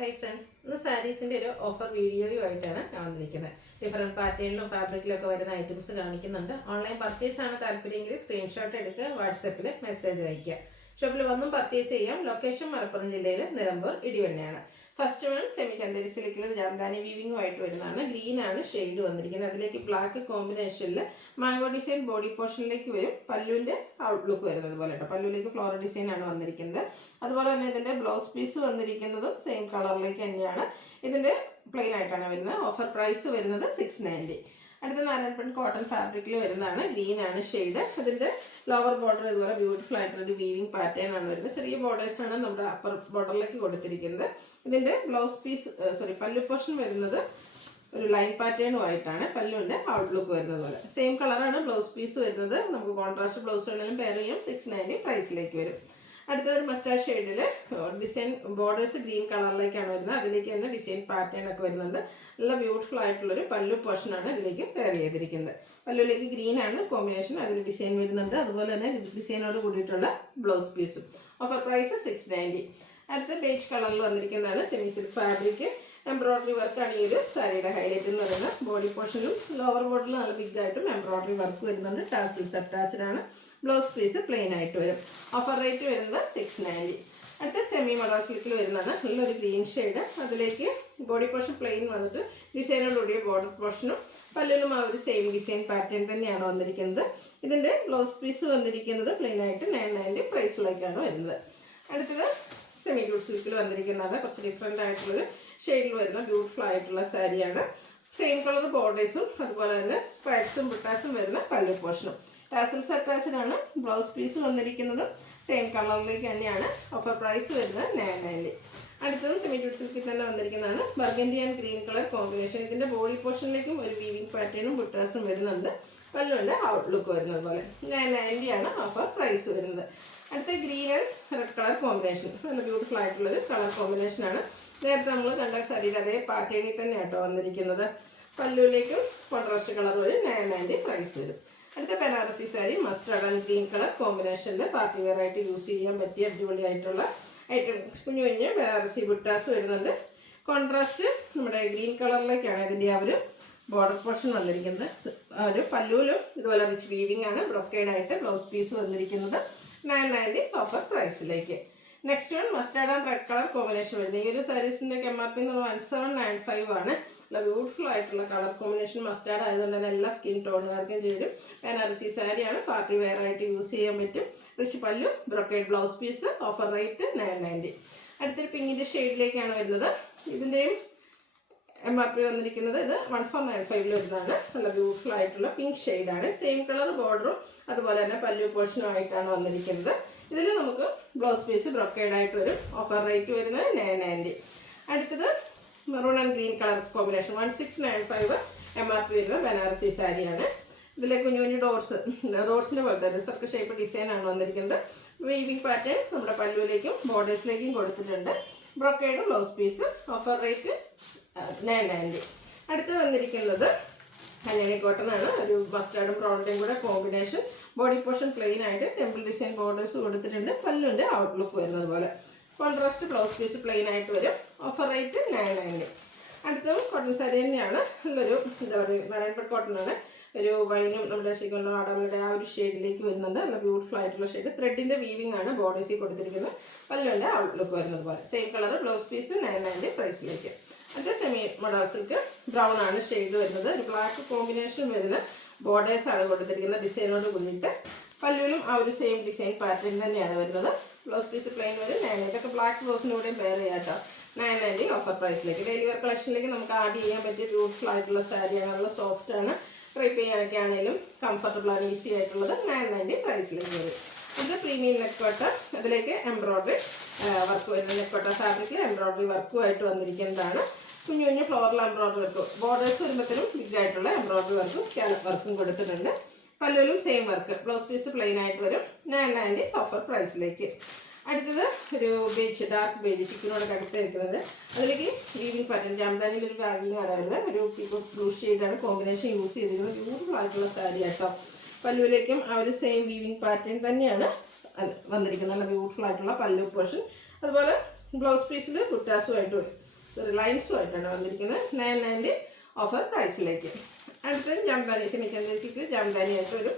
Hi friends, ഇന്ന് സാരീസിൻ്റെ ഒരു offer വീഡിയോയുമായിട്ടാണ് ഞാൻ വന്നിരിക്കുന്നത്. ഡിഫറെൻറ്റ് പാറ്റേണിലും ഫാബ്രിക്കിലൊക്കെ വരുന്ന ഐറ്റംസ് കാണിക്കുന്നുണ്ട്. ഓൺലൈൻ പർച്ചേസ് ആണ് താല്പര്യമെങ്കിൽ സ്ക്രീൻഷോട്ട് എടുക്കുക, വാട്സപ്പിൽ മെസ്സേജ് അയയ്ക്കുക. ഷോപ്പിൽ വന്നും പർച്ചേസ് ചെയ്യാം. ലൊക്കേഷൻ മലപ്പുറം ജില്ലയിൽ നിലമ്പൂർ ഇടിവണ്ണയാണ്. ഫസ്റ്റ് വൺ സെമി ചന്ദേരി സിൽക്കിൽ ജാംദാനി വീവിങ്ങുമായിട്ട് വരുന്നതാണ്. ഗ്രീൻ ആണ് ഷെയ്ഡ് വന്നിരിക്കുന്നത്. അതിലേക്ക് ബ്ലാക്ക് കോമ്പിനേഷനിൽ മാംഗോ ഡിസൈൻ ബോഡി പോർഷനിലേക്ക് വരും. പല്ലുവിൻ്റെ ഔട്ട്ലുക്ക് വരുന്നത് പോലെ കേട്ടോ. പല്ലുവിലേക്ക് ഫ്ലോറൽ ഡിസൈൻ ആണ് വന്നിരിക്കുന്നത്. അതുപോലെ തന്നെ ഇതിൻ്റെ ബ്ലൗസ് പീസ് വന്നിരിക്കുന്നതും സെയിം കളറിലേക്ക് തന്നെയാണ്. ഇതിൻ്റെ പ്ലെയിൻ ആയിട്ടാണ് വരുന്നത്. ഓഫർ പ്രൈസ് വരുന്നത് 690. അടുത്ത നാരായണപ്പൻ കോട്ടൺ ഫാബ്രിക്കിൽ വരുന്നതാണ്. ഗ്രീൻ ആണ് ഷെയ്ഡ്. അതിൻ്റെ ലോവർ ബോർഡർ ഇതുപോലെ ബ്യൂട്ടിഫുൾ ആയിട്ടുള്ളൊരു വീവിങ് പാറ്റേൺ ആണ് വരുന്നത്. ചെറിയ ബോർഡേഴ്സാണ് നമ്മുടെ അപ്പർ ബോർഡറിലേക്ക് കൊടുത്തിരിക്കുന്നത്. ഇതിൻ്റെ ബ്ലൗസ് പീസ് പല്ലു പോർഷൻ വരുന്നത് ഒരു ലൈൻ പാറ്റേണുമായിട്ടാണ്. പല്ലുവിൻ്റെ ഔട്ട്ലുക്ക് വരുന്നത് പോലെ സെയിം കളറാണ് ബ്ലൗസ് പീസ് വരുന്നത്. നമുക്ക് കോൺട്രാസ്റ്റ് ബ്ലൗസ് വേണമെങ്കിലും പെയർ ചെയ്യാം. 690 പ്രൈസിലേക്ക് വരും. അടുത്തൊരു മസ്റ്റാർഡ് ഷെയ്ഡിൽ ഡിസൈൻ ബോർഡേഴ്സ് ഗ്രീൻ കളറിലേക്കാണ് വരുന്നത്. അതിലേക്ക് തന്നെ ഡിസൈൻ പാറ്റേൺ ഒക്കെ വരുന്നുണ്ട്. നല്ല ബ്യൂട്ടിഫുൾ ആയിട്ടുള്ളൊരു പല്ലു പോർഷനാണ് ഇതിലേക്ക് പെയർ ചെയ്തിരിക്കുന്നത്. പല്ലുവിലേക്ക് ഗ്രീൻ ആണ് കോമ്പിനേഷൻ. അതിൽ ഡിസൈൻ വരുന്നുണ്ട്. അതുപോലെ തന്നെ ഡിസൈനോട് കൂടിയിട്ടുള്ള ബ്ലൗസ് പീസും. Offer price 690. അടുത്ത ബേജ് കളറിൽ വന്നിരിക്കുന്നതാണ് സെമി സിൽക്ക് ഫാബ്രിക്. എംബ്രോയിഡറി വർക്കാണ് ഈ ഒരു സാരിയുടെ ഹൈലൈറ്റ് എന്ന് പറയുന്നത്. ബോഡി പോർഷനിലും ലോവർ ബോർഡറിലും നല്ല ബിഗ് ആയിട്ടും എംബ്രോയിഡറി വർക്ക് വരുന്നുണ്ട്. ടാസിൽസ് അറ്റാച്ച്ഡ് ആണ്. ബ്ലൗസ് പീസ് പ്ലെയിൻ ആയിട്ട് വരും. ഓഫർ റേറ്റ് വരുന്നത് 690. അടുത്ത സെമി മഡാ സിൽക്കിൽ വരുന്നതാണ്. നല്ലൊരു ഗ്രീൻ ഷെയ്ഡ്. അതിലേക്ക് ബോഡി പോർഷൻ പ്ലെയിൻ വന്നിട്ട് ഡിസൈനോടുകൂടിയ ബോർഡർ പോർഷനും പല്ലിലും ആ ഒരു സെയിം ഡിസൈൻ പാറ്റേൺ തന്നെയാണ് വന്നിരിക്കുന്നത്. ഇതിൻ്റെ ബ്ലൗസ് പീസ് വന്നിരിക്കുന്നത് പ്ലെയിൻ ആയിട്ട് 990 പ്രൈസിലേക്കാണ് വരുന്നത്. അടുത്തത് സെമി ഗുഡ് സിൽക്കിൽ വന്നിരിക്കുന്നതാണ്. കുറച്ച് ഡിഫറെൻ്റ് ആയിട്ടുള്ളൊരു ഷെയ്ഡിൽ വരുന്ന ബ്യൂട്ടിഫുൾ ആയിട്ടുള്ള സാരിയാണ്. സെയിം കളർ ബോർഡേഴ്സും അതുപോലെ തന്നെ സ്ട്രൈപ്സും ബുട്ടാസും വരുന്ന പല്ലു പോർഷനും. ടാസൽസ് അറ്റാച്ച്ഡ് ആണ്. ബ്ലൗസ് പീസ് വന്നിരിക്കുന്നത് സെയിം കളറിലേക്ക് തന്നെയാണ്. ഓഫർ പ്രൈസ് വരുന്നത് 990. അടുത്തതും സെമി ഗുഡ് സിൽക്കിൽ തന്നെ വന്നിരിക്കുന്നതാണ്. Burgundy and green colour combination. ഇതിൻ്റെ ബോഡി പോർഷനിലേക്കും ഒരു വീവിങ് പാറ്റേണും ബുട്ടാസും വരുന്നുണ്ട്. പല്ലുവിൻ്റെ ഔട്ട്ലുക്ക് വരുന്നത് പോലെ 990 ആണ് ഓഫർ പ്രൈസ് വരുന്നത്. അടുത്ത green and red colour combination. നല്ല ബ്യൂട്ടിഫുൾ ആയിട്ടുള്ളൊരു കളർ കോമ്പിനേഷനാണ്. നേരത്തെ നമ്മൾ കണ്ട സാരിയുടെ അതേ പാറ്റേണിൽ തന്നെ കേട്ടോ വന്നിരിക്കുന്നത്. പല്ലുവിലേക്കും കോൺട്രാസ്റ്റ് കളർ വരും. 990 പ്രൈസ് വരും. അടുത്ത Banarasi sari mustard and green colour കോമ്പിനേഷനിൽ പാർട്ടി വെയർ ആയിട്ട് യൂസ് ചെയ്യാൻ പറ്റിയ അടിപൊളിയായിട്ടുള്ള ഐറ്റം. കുഞ്ഞു കുഞ്ഞ് ബനാറസി ബുട്ടാസ് വരുന്നുണ്ട്. കോൺട്രാസ്റ്റ് നമ്മുടെ ഗ്രീൻ കളറിലേക്കാണ് ഇതിൻ്റെ ആ ഒരു ബോർഡർ പോർഷൻ വന്നിരിക്കുന്നത്. ഒരു പല്ലുവിലും ഇതുപോലെ റിച്ച് വീവിംഗ് ആണ്. ബ്രൊക്കേഡ് ആയിട്ട് ബ്ലൗസ് പീസ് വന്നിരിക്കുന്നത് 990 ഓഫർ പ്രൈസിലേക്ക്. Next one mustard and red colour combination വരുന്നത്. ഈ ഒരു സാരീസിൻ്റെ MRP 1795 ആണ്. നല്ല ബ്യൂട്ടിഫുൾ ആയിട്ടുള്ള കളർ കോമ്പിനേഷൻ. മസ്റ്റാർഡ് ആയതുകൊണ്ട് തന്നെ എല്ലാ സ്കിൻ ടോണുകാർക്കും ചേരും. ബനാറസി സാരിയാണ്. പാർട്ടി വെയർ ആയിട്ട് യൂസ് ചെയ്യാൻ പറ്റും. Rich pallu, brocade blouse piece. Offer rate 990. അടുത്തൊരു പിങ്കിൻ്റെ ഷെയ്ഡിലേക്കാണ് വരുന്നത്. ഇതിൻ്റെയും MRP വന്നിരിക്കുന്നത് ഇത് 1495 വരുന്നതാണ്. നല്ല ബ്യൂട്ടിഫുൾ ആയിട്ടുള്ള പിങ്ക് ഷെയ്ഡാണ്. സെയിം കളർ ബോർഡറും അതുപോലെ തന്നെ പല്ലു പോർഷനും ആയിട്ടാണ് വന്നിരിക്കുന്നത്. ഇതിൽ നമുക്ക് ബ്ലൗസ് പീസ് ബ്രൊക്കേഡ് ആയിട്ട് വരും. ഓഫർ റേറ്റ് വരുന്നത് 990. അടുത്തത് maroon and green colour combination 1695 MRP വരുന്ന ബനാറസി സാരിയാണ്. ഇതിലെ കുഞ്ഞു കുഞ്ഞു ഡോട്ട്സിന് പോലത്തെ സർക്കിൾ ഷേപ്പ് ഡിസൈനാണ് വന്നിരിക്കുന്നത്. വീവിംഗ് പാറ്റേൺ നമ്മുടെ പല്ലുവിലേക്കും ബോർഡേഴ്സിലേക്കും കൊടുത്തിട്ടുണ്ട്. Brocade blouse piece. Offer rate 990. അടുത്ത് വന്നിരിക്കുന്നത് കല്യാണി കോട്ടൺ ആണ്. ഒരു മസ്റ്റാർഡും ബ്രൗണിൻ്റെയും കൂടെ കോമ്പിനേഷൻ. ബോഡി പോർഷൻ പ്ലെയിൻ ആയിട്ട് ടെമ്പിൾ ഡിസൈൻ ബോർഡേഴ്സ് കൊടുത്തിട്ടുണ്ട്. പല്ലുവിൻ്റെ ഔട്ട്ലുക്ക് വരുന്നത് പോലെ. കോൺട്രാസ്റ്റ് ബ്ലൗസ് പീസ് പ്ലെയിൻ ആയിട്ട് വരും. Offer rate 990. അടുത്തതും കോട്ടൺ സാരി തന്നെയാണ്. നല്ലൊരു എന്താ പറയുക നാരായണപ്പേട്ട് കോട്ടൺ ആണ്. ഒരു വൈനും നമ്മുടെ ശരിക്കും ആടാമയുടെ ആ ഒരു ഷെയ്ഡിലേക്ക് വരുന്നുണ്ട്. നല്ല ബ്യൂട്ടിഫുൾ ആയിട്ടുള്ള ഷെയ്ഡ്. ത്രെഡിൻ്റെ വീവിംഗ് ആണ് ബോർഡേഴ്സിൽ കൊടുത്തിരിക്കുന്നത്. പല്ലുവിൻ്റെ ഔട്ട്ലുക്ക് വരുന്നത് പോലെ. സെയിം കളർ ബ്ലൗസ് പീസ് 990 പ്രൈസിലേക്ക്. അത് സെമി മൊഡാ സിൽക്ക് ബ്രൗൺ ആണ് ഷെയ്ഡ് വരുന്നത്. ഒരു ബ്ലാക്ക് കോമ്പിനേഷൻ വരുന്ന ബോർഡേഴ്സ് ആണ് കൊടുത്തിരിക്കുന്നത് ഡിസൈനോട് കൂടിയിട്ട്. പല്ലുവിലും ആ ഒരു സെയിം ഡിസൈൻ പാറ്റേൺ തന്നെയാണ് വരുന്നത്. ബ്ലൗസ് പീസ് പ്ലെയിൻ വരും. 990. ഇതൊക്കെ ബ്ലാക്ക് ബ്ലൗസിലൂടെയും പെയർ ചെയ്യാം കേട്ടോ. 990 ഓഫർ പ്രൈസിലേക്ക്. ഡെയിലി വെയർ കളക്ഷനിലേക്ക് നമുക്ക് ആഡ് ചെയ്യാൻ പറ്റിയ ബ്യൂട്ടിഫുൾ ആയിട്ടുള്ള സാരിയാണ്. നല്ല സോഫ്റ്റ് ആണ്. ക്രീപ്പ് ചെയ്യാനൊക്കെ ആണെങ്കിലും കംഫർട്ടബിൾ ആണ്. ഈസി ആയിട്ടുള്ളത് 990 പ്രൈസിലേക്ക് വരും. അത് പ്രീമിയം നെക്കോട്ട. അതിലേക്ക് എംബ്രോയിഡറി വർക്ക് വരുന്ന നെക്കോട്ട ഫാബ്രിക്കിൽ എംബ്രോയിഡറി വർക്കുമായിട്ട് വന്നിരിക്കുന്നതാണ്. കുഞ്ഞു കുഞ്ഞു ഫ്ലോറൽ എംബ്രോയിഡറി വർക്ക്. ബോർഡേഴ്സ് വരുമ്പോഴത്തേനും ബിഗ് ആയിട്ടുള്ള എംബ്രോയിഡറി വർക്കും സ്കാലപ്പ് വർക്കും കൊടുത്തിട്ടുണ്ട്. പല്ലുവിലും same work. Blouse piece plain ആയിട്ട് വരും. 990 ഓഫർ പ്രൈസിലേക്ക്. അടുത്തത് ഒരു ബേജ് ഡാർക്ക് ബേജ് ചിക്കനോടൊക്കെ അടുത്ത് വെക്കുന്നത്. അതിലേക്ക് വീവിംഗ് പാറ്റേൺ ജാംദാനിയിൽ ഒരു ബാഗിങ് ആണ് വരുന്നത്. ഒരു ബ്ലൂ ഷെയ്ഡാണ് കോമ്പിനേഷൻ യൂസ് ചെയ്തിരിക്കുന്നത്. ബ്യൂട്ടിഫുൾ ആയിട്ടുള്ള സാരി കേട്ടോ. പല്ലുവിലേക്കും ആ ഒരു സെയിം വീവിംഗ് പാറ്റേൺ തന്നെയാണ് വന്നിരിക്കുന്നത്. നല്ല ബ്യൂട്ടിഫുൾ ആയിട്ടുള്ള പല്ലു പോർഷൻ. അതുപോലെ ബ്ലൗസ് പീസിൽ ബുട്ടാസുമായിട്ട് വരും. റിലയൻസുമായിട്ടാണ് വന്നിരിക്കുന്നത് 990 ഓഫർ പ്രൈസിലേക്ക്. അടുത്തത് ജംദാനി, സെമി ചന്ദേസിക്ക് ജംദാനിയായിട്ട് ഒരു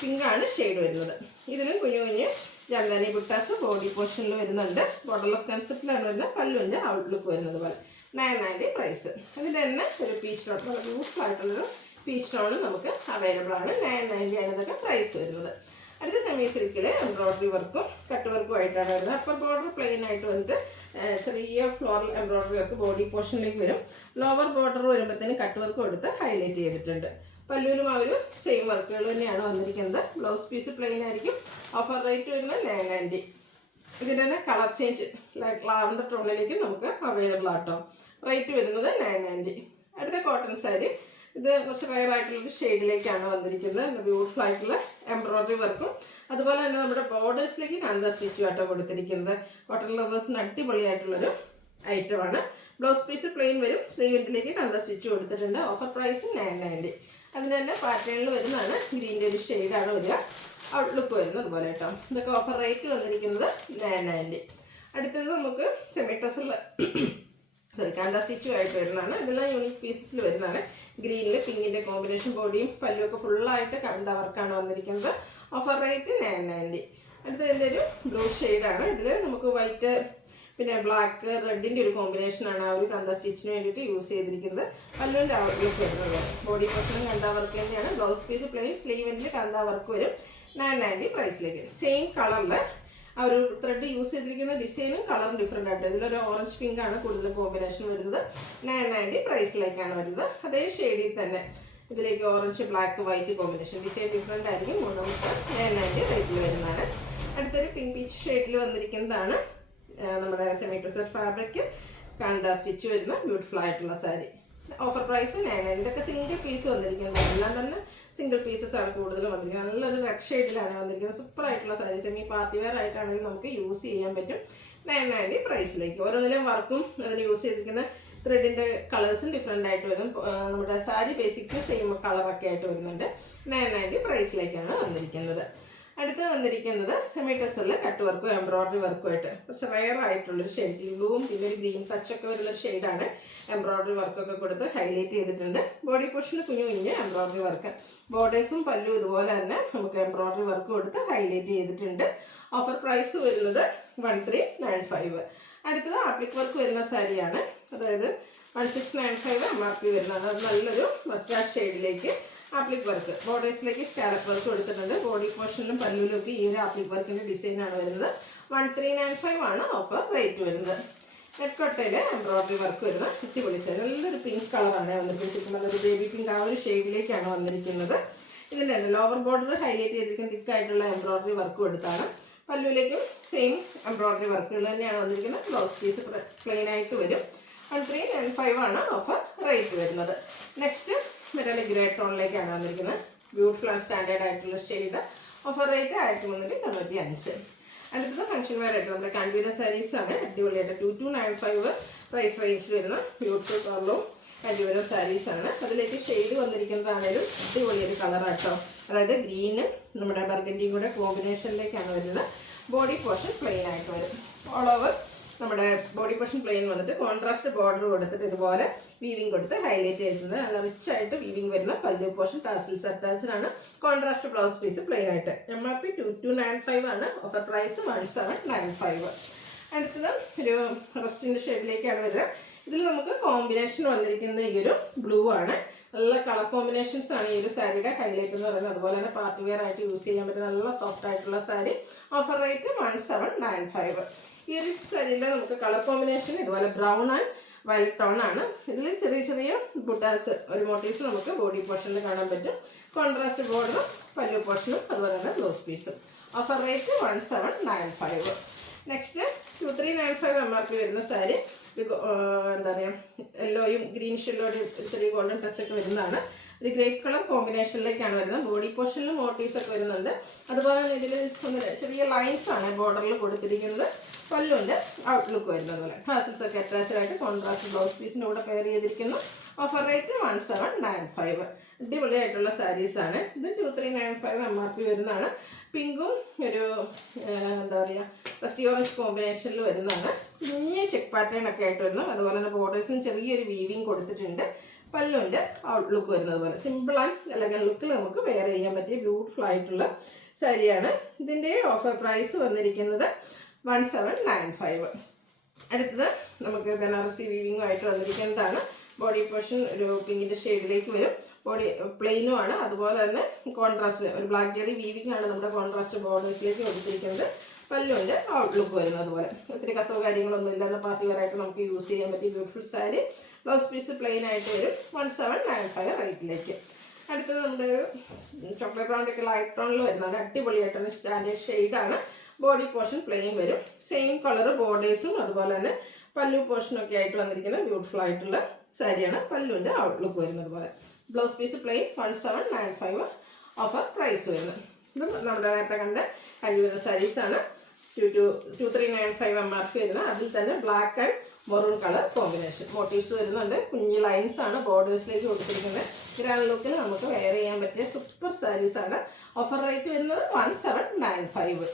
പിങ്കാണ് ഷെയ്ഡ് വരുന്നത്. ഇതിലും കുഞ്ഞു കുഞ്ഞ് ജംദാനി ബുട്ടാസ് ബോഡി പോർഷനിൽ വരുന്നുണ്ട്. ബോർഡർലെസ് കൺസെപ്റ്റിലാണ് വരുന്നത്. പല്ലുവിൻ്റെ ഔട്ട്ലുക്ക് വരുന്നത് പോലെ 990 പ്രൈസ്. ഇതിൻ്റെ തന്നെ ഒരു പീച്ച് ടോൺ, വളരെ യൂസ്ഫുൾ ആയിട്ടുള്ളൊരു പീച്ച് ടോണും നമുക്ക് അവൈലബിൾ ആണ്. 990 ആണ് ഇതൊക്കെ പ്രൈസ് വരുന്നത്. അടുത്ത സെമി സിൽക്കിൽ എംബ്രോയ്ഡറി വർക്കും കട്ട് വർക്കും ആയിട്ടാണ് വരുന്നത്. അപ്പർ ബോർഡർ പ്ലെയിൻ ആയിട്ട് വന്നിട്ട് ചെറിയ ഫ്ലോറൽ എംബ്രോയ്ഡറി വർക്ക് ബോഡി പോർഷനിലേക്ക് വരും. ലോവർ ബോർഡർ വരുമ്പോഴത്തേന് കട്ട് വർക്കും എടുത്ത് ഹൈലൈറ്റ് ചെയ്തിട്ടുണ്ട്. പല്ലുവിലും ആ ഒരു സെയിം വർക്കുകൾ തന്നെയാണ് വന്നിരിക്കുന്നത്. ബ്ലൗസ് പീസ് പ്ലെയിൻ ആയിരിക്കും. ഓഫർ റേറ്റ് വരുന്നത് 990. ഇതിൻ്റെ തന്നെ കളർ ചേഞ്ച് ലൈറ്റ് ലാവൻഡർ ടോണിലേക്ക് നമുക്ക് അവൈലബിൾ ആട്ടോ. റേറ്റ് വരുന്നത് 990. അടുത്ത കോട്ടൺ സാരി, ഇത് കുറച്ച് റയർ ആയിട്ടുള്ളൊരു ഷെയ്ഡിലേക്കാണ് വന്നിരിക്കുന്നത്. ബ്യൂട്ടിഫുൾ ആയിട്ടുള്ള എംബ്രോയ്ഡറി വർക്കും അതുപോലെ തന്നെ നമ്മുടെ ബോർഡേഴ്സിലേക്ക് കാന്ത സ്റ്റിച്ചും ആട്ടോ കൊടുത്തിരിക്കുന്നത്. കോട്ടൺ ലവേഴ്സിന് അടിപൊളിയായിട്ടുള്ളൊരു ഐറ്റമാണ്. ബ്ലൗസ് പീസ് പ്ലെയിൻ വരും. സ്ലീവിലേക്ക് കാന്ത സ്റ്റിച്ച് കൊടുത്തിട്ടുണ്ട്. Offer price 990. അതിന് തന്നെ പാറ്റേണിൽ വരുന്നതാണ്. ഗ്രീൻ്റെ ഒരു ഷെയ്ഡാണ് വരിക. ഔട്ട്ലുക്ക് വരുന്നത് അതുപോലെ കേട്ടോ. ഇതൊക്കെ ഓഫർ റേറ്റ് വന്നിരിക്കുന്നത് 990. അടുത്തത് നമുക്ക് സെമി ടസൽ കാന്ത സ്റ്റിച്ചുമായിട്ട് വരുന്നതാണ്. ഇതെല്ലാം യൂണിക് പീസസിൽ വരുന്നതാണ്. ഗ്രീനിൽ പിങ്കിൻ്റെ കോമ്പിനേഷൻ ബോഡിയും പല്ലുമൊക്കെ ഫുള്ളായിട്ട് കാന്ത വർക്കാണ് വന്നിരിക്കുന്നത്. Offer rate 990. അടുത്തത് ഇതിൻ്റെ ഒരു ബ്ലൂ ഷെയ്ഡാണ്. ഇതിൽ നമുക്ക് വൈറ്റ് പിന്നെ ബ്ലാക്ക് റെഡിൻ്റെ ഒരു കോമ്പിനേഷനാണ് ആ ഒരു കാന്ത സ്റ്റിച്ചിന് വേണ്ടിയിട്ട് യൂസ് ചെയ്തിരിക്കുന്നത്. പല്ലുവിൻ്റെ ഔട്ട്ലുക്ക് വരുന്നത് ബോഡി പോർഷനും കാന്ത വർക്ക് തന്നെയാണ്. ബ്ലൗസ് പീസ് പ്ലെയിൻ, സ്ലീവിൻ്റെ കാന്ത വർക്ക് വരും. 990 പ്രൈസിലേക്ക്. സെയിം കളറിൽ ആ ഒരു ത്രെഡ് യൂസ് ചെയ്തിരിക്കുന്ന ഡിസൈനും കളറും ഡിഫറെൻ്റ് ആയിട്ട്. ഇതിലൊരു ഓറഞ്ച് പിങ്ക് ആണ് കൂടുതൽ കോമ്പിനേഷൻ വരുന്നത്. 990 പ്രൈസിലേക്കാണ് വരുന്നത്. അതേ ഷെയ്ഡിൽ തന്നെ ഇതിലേക്ക് orange black white combination design different ആയിരിക്കും. 990 റേറ്റിൽ വരുന്നതാണ്. അടുത്തൊരു പിങ്ക് പീച്ച് ഷെയ്ഡിൽ വന്നിരിക്കുന്നതാണ് നമ്മുടെ സെമി ടസർ ഫാബ്രിക് കാന്ത സ്റ്റിച്ച് വരുന്ന ബ്യൂട്ടിഫുൾ ആയിട്ടുള്ള സാരി. Offer price 990. ഇതൊക്കെ സിംഗിൾ പീസ് വന്നിരിക്കുന്നത്. എല്ലാം തന്നെ സിംഗിൾ പീസസ് ആണ് കൂടുതലും വന്നിരിക്കുന്നത്. നല്ലൊരു റെഡ് ഷെയ്ഡിലാണ് വന്നിരിക്കുന്നത്. സൂപ്പർ ആയിട്ടുള്ള സാരി. സെമി പാർട്ടി വെയർ ആയിട്ടാണെങ്കിൽ നമുക്ക് യൂസ് ചെയ്യാൻ പറ്റും. 990 പ്രൈസിലേക്ക്. ഓരോന്നിലും വർക്കും അതിന് യൂസ് ചെയ്തിരിക്കുന്ന ത്രെഡിൻ്റെ കളേഴ്സും ഡിഫറെൻ്റ് ആയിട്ട് വരും. നമ്മുടെ സാരി ബേസിക്കലി സെയിം കളറൊക്കെ ആയിട്ട് വരുന്നുണ്ട്. 990 പ്രൈസിലേക്കാണ് വന്നിരിക്കുന്നത്. അടുത്ത് വന്നിരിക്കുന്നത് സെമി ടസറിൽ കട്ട് വർക്കും എംബ്രോയ്ഡറി വർക്കുമായിട്ട് കുറച്ച് റയർ ആയിട്ടുള്ളൊരു ഷെയ്ഡ്. ബ്ലൂവും പിന്നെ ഒരു ഗ്രീൻ ടച്ചൊക്കെ വരുന്നൊരു ഷെയ്ഡാണ്. എംബ്രോയ്ഡറി വർക്കൊക്കെ കൊടുത്ത് ഹൈലൈറ്റ് ചെയ്തിട്ടുണ്ട്. ബോഡി പോർഷനിൽ കുഞ്ഞു കുഞ്ഞ് എംബ്രോയ്ഡറി വർക്ക്. ബോർഡേഴ്സും പല്ലും ഇതുപോലെ തന്നെ നമുക്ക് എംബ്രോയ്ഡറി വർക്ക് കൊടുത്ത് ഹൈലൈറ്റ് ചെയ്തിട്ടുണ്ട്. ഓഫർ പ്രൈസ് വരുന്നത് 1395. അടുത്തത് ആപ്ലിക് വർക്ക് വരുന്ന സാരിയാണ്. അതായത് 1695 MRP വരുന്നതാണ്. അത് നല്ലൊരു മസ്റ്റാർഡ് ഷെയ്ഡിലേക്ക് ആപ്ലിക് വർക്ക് ബോർഡേഴ്സിലേക്ക് സ്കാലപ്പ് വർക്ക് കൊടുത്തിട്ടുണ്ട്. ബോഡി പോർഷനിലും പല്ലുവിലും ഒക്കെ ഈ ഒരു ആപ്ലിക് വർക്കിൻ്റെ ഡിസൈനാണ് വരുന്നത്. 1395 ആണ് ഓഫർ റേറ്റ് വരുന്നത്. നെറ്റ്കട്ടയിൽ എംബ്രോയ്ഡറി വർക്ക് വരുന്ന അടിപൊളി സാരി. നല്ലൊരു പിങ്ക് കളറാണ് വന്നിരിക്കുന്നത്. നല്ലൊരു ബേബി പിങ്ക് ആ ഒരു ഷെയ്ഡിലേക്കാണ് വന്നിരിക്കുന്നത്. ഇതിൻ്റെ ലോവർ ബോർഡർ ഹൈലൈറ്റ് ചെയ്തിരിക്കുന്ന തിക്കായിട്ടുള്ള എംബ്രോയ്ഡറി വർക്ക് കൊടുത്താണ്. പല്ലുവിലേക്കും സെയിം എംബ്രോയ്ഡറി വർക്കുകൾ തന്നെയാണ് വന്നിരിക്കുന്നത്. ബ്ലൗസ് പീസ് പ്ലെയിൻ ആയിട്ട് വരും. 1395 ആണ് ഓഫർ റേറ്റ് വരുന്നത്. നെക്സ്റ്റ് മെറ്റാലിക് ഗ്രേ ടോണിലേക്കാണ് വന്നിരിക്കുന്നത്. ബ്യൂട്ടിഫുൾ ആൻഡ് സ്റ്റാൻഡേർഡ് ആയിട്ടുള്ള ഷെയ്ഡ്. Offer rate 1395. അടുത്തത് ഫംഗ്ഷൻ വെയർ ആയിട്ട് നമ്മുടെ കൺവീനർ സാരീസാണ്. അടിപൊളിയായിട്ട് 2295 പ്രൈസ് റേഞ്ചിൽ വരുന്ന ബ്യൂട്ടിഫുൾ കളറും കൺവീനർ സാരീസാണ്. അതിലേക്ക് ഷെയ്ഡ് വന്നിരിക്കുന്നതാണേലും അടിപൊളിയൊരു കളറാട്ടോ. അതായത് ഗ്രീനും നമ്മുടെ ബർഗൻഡിയും കൂടെ കോമ്പിനേഷനിലേക്കാണ് വരുന്നത്. ബോഡി പോർഷൻ പ്ലെയിൻ ആയിട്ട് വരും. ഓൾ ഓവർ നമ്മുടെ ബോഡി പോർഷൻ പ്ലെയിൻ വന്നിട്ട് കോൺട്രാസ്റ്റ് ബോർഡർ കൊടുത്തിട്ട് ഇതുപോലെ വീവിങ് കൊടുത്ത് ഹൈലൈറ്റ് ചെയ്തിട്ടുണ്ട്. നല്ല റിച്ച് ആയിട്ട് വീവിങ് വരുന്ന പല്ലു പോർഷൻ ടാസിൽസ് അറ്റാച്ച്ഡ് ആണ്. കോൺട്രാസ്റ്റ് ബ്ലൗസ് പീസ് പ്ലെയിൻ ആയിട്ട്. MRP 2295 ആണ്. Offer price 1795. അടുത്തത് ഒരു റസ്റ്റിൻ്റെ ഷെയ്ഡിലേക്കാണ് വരുന്നത്. ഇതിൽ നമുക്ക് കോമ്പിനേഷൻ വന്നിരിക്കുന്നത് ഈ ഒരു ബ്ലൂ ആണ്. നല്ല കളർ കോമ്പിനേഷൻസ് ആണ് ഈ ഒരു സാരിയുടെ ഹൈലൈറ്റ് എന്ന് പറയുന്നത്. അതുപോലെ തന്നെ പാർട്ടി വെയർ ആയിട്ട് യൂസ് ചെയ്യാൻ പറ്റുന്ന നല്ല സോഫ്റ്റ് ആയിട്ടുള്ള സാരി. Offer rate 1795. ഈ ഒരു സാരിയിലെ നമുക്ക് കളർ കോമ്പിനേഷൻ ഇതുപോലെ ബ്രൗൺ ആൻഡ് വൈറ്റ് ടോൺ ആണ്. ഇതിൽ ചെറിയ ചെറിയ ബുട്ടാസ് ഒരു മോട്ടീവ്സ് നമുക്ക് ബോഡി പോർഷനിൽ കാണാൻ പറ്റും. കോൺട്രാസ്റ്റ് ബോർഡറും പല്ലു പോർഷനും അതുപോലെ തന്നെ ബ്ലൗസ് പീസും. Offer rate 1795. നെക്സ്റ്റ് 2395 MRP വരുന്ന സാരി. എന്താ പറയുക, യെല്ലോയും ഗ്രീൻ ഷെല്ലോയും ചെറിയ ഗോൾഡൻ ടച്ചൊക്കെ വരുന്നതാണ്. ഒരു ഗ്രേപ്പ് കളർ കോമ്പിനേഷനിലേക്കാണ് വരുന്നത്. ബോഡി പോർഷനിൽ മോട്ടീവ്സ് ഒക്കെ വരുന്നുണ്ട്. അതുപോലെ തന്നെ ഇതിൽ ചെറിയ ലൈൻസ് ആണ് ബോർഡറിൽ കൊടുത്തിരിക്കുന്നത്. പല്ലുവിൻ്റെ ഔട്ട്ലുക്ക് വരുന്നത് പോലെ ഹാസിൽസ് ഒക്കെ അറ്റാച്ച്ഡ് ആയിട്ട് കോൺട്രാസ്റ്റ് ബ്ലൗസ് പീസിൻ്റെ കൂടെ പെയർ ചെയ്തിരിക്കുന്നു. Offer rate 1795. അടിപൊളിയായിട്ടുള്ള സാരീസാണ്. ഇത് 2395 MRP വരുന്നതാണ്. പിങ്കും ഒരു എന്താ പറയുക റസ്റ്റി ഓറഞ്ച് കോമ്പിനേഷനിൽ വരുന്നതാണ്. കുഞ്ഞ് ചെക്ക് പാറ്റേൺ ഒക്കെ ആയിട്ട് വരുന്നു. അതുപോലെ തന്നെ ബോർഡേഴ്സിന് ചെറിയൊരു വീവിങ് കൊടുത്തിട്ടുണ്ട്. പല്ലുവിൻ്റെ ഔട്ട്ലുക്ക് വരുന്നത് പോലെ സിമ്പിൾ ആൻഡ് എലഗന്റ് ലുക്കിൽ നമുക്ക് വെയർ ചെയ്യാൻ പറ്റിയ ബ്യൂട്ടിഫുൾ ആയിട്ടുള്ള സാരിയാണ്. ഇതിൻ്റെ ഓഫർ പ്രൈസ് വന്നിരിക്കുന്നത് 1795. അടുത്തത് നമുക്ക് ബനാറസി വീവിങ്ങുമായിട്ട് വന്നിരിക്കുന്നതാണ്. ബോഡി പോർഷൻ ഒരു പിങ്കിൻ്റെ ഷെയ്ഡിലേക്ക് വരും. ബോഡി പ്ലെയിനും ആണ്. അതുപോലെ തന്നെ കോൺട്രാസ്റ്റ് ഒരു ബ്ലാക്ക് ജെറി വീവിംഗ് ആണ് നമ്മുടെ കോൺട്രാസ്റ്റ് ബോർഡേഴ്സിലേക്ക് കൊടുത്തിരിക്കുന്നത്. പല്ലുവിൻ്റെ ഔട്ട്ലുക്ക് വരുന്നത് അതുപോലെ ഒത്തിരി കസവ് കാര്യങ്ങളൊന്നും ഇല്ലാതെ പാർട്ടി വെയറായിട്ട് നമുക്ക് യൂസ് ചെയ്യാൻ പറ്റിയ beautiful sari. Blouse piece plain ആയിട്ട് വരും 1795 റേറ്റിലേക്ക്. അടുത്തത് നമ്മുടെ ഒരു ചോക്ലേറ്റ് ബ്രൗൺ ഒക്കെ ലൈറ്റ് ടോണിൽ വരുന്നതാണ്. അടിപൊളിയായിട്ടാണ് സ്റ്റാൻഡേർഡ് ഷെയ്ഡാണ്. ബോഡി പോർഷൻ പ്ലെയിൻ വരും. സെയിം കളർ ബോർഡേഴ്സും അതുപോലെ തന്നെ പല്ലു പോർഷനൊക്കെ ആയിട്ട് വന്നിരിക്കുന്ന ബ്യൂട്ടിഫുൾ ആയിട്ടുള്ള സാരിയാണ്. പല്ലുവിൻ്റെ ഔട്ട്ലുക്ക് വരുന്നത് പോലെ. Blouse piece plain 1795 offer price വരുന്നത്. ഇത് നമ്മുടെ നേരത്തെ കണ്ട കഴിവുന്ന സാരീസാണ്. 2395 MRP വരുന്നത്. അതിൽ തന്നെ black and maroon colour combination motifs വരുന്നുണ്ട്. കുഞ്ഞ് ലൈൻസ് ആണ് ബോർഡേഴ്സിലേക്ക് കൊടുത്തിരിക്കുന്നത്. ഗ്രാൻഡ് ലുക്കിൽ നമുക്ക് വെയർ ചെയ്യാൻ പറ്റിയ സൂപ്പർ സാരീസാണ്. ഓഫർ റേറ്റ് വരുന്നത് 1795.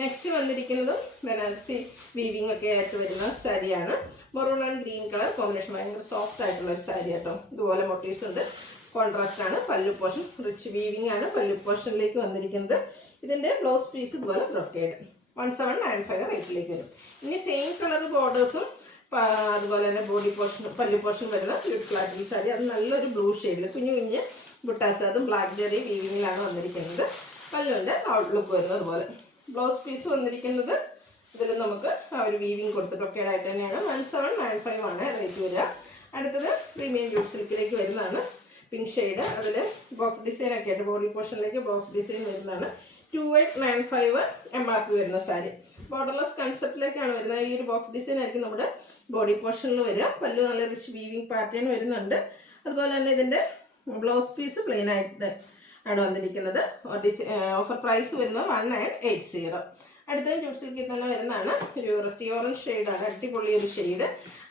നെക്സ്റ്റ് വന്നിരിക്കുന്നതും ബനാറസി വീവിംഗ് ഒക്കെ ആയിട്ട് വരുന്ന സാരിയാണ്. Maroon and green colour combination ഭയങ്കര സോഫ്റ്റ് ആയിട്ടുള്ള ഒരു സാരി കേട്ടോ. ഇതുപോലെ മോട്ടീവ്സ് ഉണ്ട്. കോൺട്രാസ്റ്റ് ആണ്. പല്ലു പോർഷൻ റിച്ച് വീവിംഗ് ആണ് പല്ലു പോർഷനിലേക്ക് വന്നിരിക്കുന്നത്. ഇതിൻ്റെ ബ്ലൗസ് പീസ് ഇതുപോലെ ബ്രൊക്കേഡ് 1795 റേറ്റിലേക്ക് വരും. ഇനി സെയിം കളർ ബോർഡേഴ്സും അതുപോലെ തന്നെ ബോഡി പോർഷൻ പല്ലു പോർഷൻ വരുന്ന ഫ്ലാറ്റിൽ സാരി. അത് നല്ലൊരു ബ്ലൂ ഷെയ്ഡിൽ കുഞ്ഞു കുഞ്ഞ് ബുട്ടാസ് അതും ബ്ലാക്ക് ജെറി വീവിങ്ങിലാണ് വന്നിരിക്കുന്നത്. പല്ലുവിൻ്റെ ഔട്ട്ലുക്ക് വരുന്നത് അതുപോലെ. ബ്ലൗസ് പീസ് വന്നിരിക്കുന്നത് ഇതിൽ നമുക്ക് ആ ഒരു വീവിങ് കൊടുത്ത് ബ്രൊക്കേഡായിട്ട് തന്നെയാണ്. 1795 ആണ് റേറ്റ് വരിക. അടുത്തത് പ്രീമിയം ജൂട്ട് സിൽക്കിലേക്ക് വരുന്നതാണ്. പിങ്ക് ഷെയ്ഡ് അതിൽ ബോക്സ് ഡിസൈൻ ഒക്കെ ആയിട്ട് ബോഡി പോർഷനിലേക്ക് ബോക്സ് ഡിസൈൻ വരുന്നതാണ്. 2895 MRP വരുന്ന സാരി. ബോർഡർലെസ് കൺസെപ്റ്റിലേക്കാണ് വരുന്നത്. ഈ ഒരു ബോക്സ് ഡിസൈൻ ആയിരിക്കും നമ്മുടെ ബോഡി പോർഷനിൽ വരിക. പല്ലു നല്ല റിച്ച് വീവിങ് പാറ്റേൺ വരുന്നുണ്ട്. അതുപോലെ തന്നെ ഇതിൻ്റെ ബ്ലൗസ് പീസ് പ്ലെയിൻ ആയിട്ട് ആണ് വന്നിരിക്കുന്നത്. ഓഫർ പ്രൈസ് വരുന്നത് 1980. അടുത്ത ജൂട്ട് സിൽക്കിൽ തന്നെ വരുന്നതാണ്. ഒരു റസ്റ്റി ഓറഞ്ച് ഷെയ്ഡാണ്. അടിപൊളി ഒരു ഷെയ്ഡ്.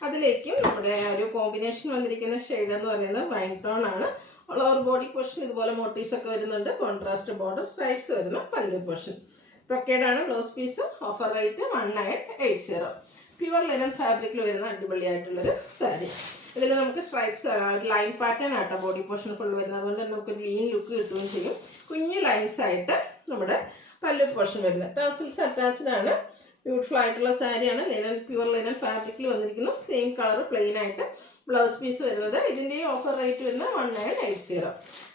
അതിലേക്കും നമ്മുടെ ഒരു കോമ്പിനേഷൻ വന്നിരിക്കുന്ന ഷെയ്ഡ് എന്ന് പറയുന്നത് വൈൻ ടോൺ ആണ്. ഓൾ ഓവർ ബോഡി പോർഷൻ ഇതുപോലെ മോട്ടീവ്സ് ഒക്കെ വരുന്നുണ്ട്. കോൺട്രാസ്റ്റ് ബോർഡർ സ്ട്രൈപ്സ് വരുന്ന പല്ലു പോർഷൻ ബ്രൊക്കേഡാണ്. Blouse piece. Offer rate 1980. Pure linen ഫാബ്രിക്കിൽ വരുന്ന അടിപൊളിയായിട്ടുള്ളൊരു സാരി. ഇതിൽ നമുക്ക് സ്ട്രൈപ്സ് ലൈൻ പാറ്റേൺ ആട്ടോ ബോഡി പോർഷൻ ഫുൾ വരുന്നത്. അതുകൊണ്ട് തന്നെ നമുക്ക് ലീൻ ലുക്ക് കിട്ടുകയും ചെയ്യും. കുഞ്ഞ് ലൈൻസ് ആയിട്ട് നമ്മുടെ പല്ലു പോർഷൻ വരുന്നത്. ടാസിൽസ് അറ്റാച്ച്ഡ് ആണ്. ബ്യൂട്ടിഫുൾ ആയിട്ടുള്ള സാരിയാണ്. ലിനൻ പ്യുവർ ലിനൻ ഫാബ്രിക്കിൽ വന്നിരിക്കുന്നു. സെയിം കളർ പ്ലെയിൻ ആയിട്ട് ബ്ലൗസ് പീസ് വരുന്നത്. ഇതിൻ്റെ ഓഫർ റേറ്റ് വരുന്നത് 1980.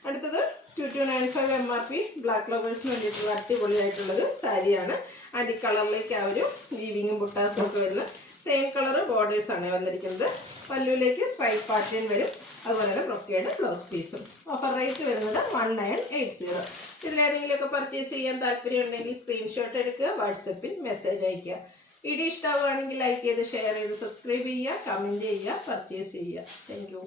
അടുത്തത് 2295 MRP ബ്ലാക്ക് ലവേഴ്സിന് വേണ്ടിയിട്ടുള്ള അടിപൊളിയായിട്ടുള്ളൊരു സാരിയാണ്. അടി കളറിലേക്ക് ആ ഒരു വീവിങ്ങും ബുട്ടാസും ഒക്കെ വരുന്ന സെയിം കളർ ബോർഡേഴ്സാണ് വന്നിരിക്കുന്നത്. പല്ലുവിലേക്ക് സ്ട്രൈപ്പ് പാറ്റേൺ വരും. അതുപോലെ തന്നെ ബ്രൊക്കേഡ് ബ്ലൗസ് പീസും. ഓഫർ റേറ്റ് വരുന്നത് 1980. ഇതിലേതെങ്കിലുമൊക്കെ പർച്ചേസ് ചെയ്യാൻ താല്പര്യം ഉണ്ടെങ്കിൽ സ്ക്രീൻഷോട്ട് എടുക്കുക. വാട്സപ്പിൽ മെസ്സേജ് അയയ്ക്കുക. വീഡിയോ ഇഷ്ടമാവുകയാണെങ്കിൽ ലൈക്ക് ചെയ്ത് ഷെയർ ചെയ്ത് സബ്സ്ക്രൈബ് ചെയ്യുക, കമൻറ്റ് ചെയ്യുക, പർച്ചേസ് ചെയ്യുക. Thank you.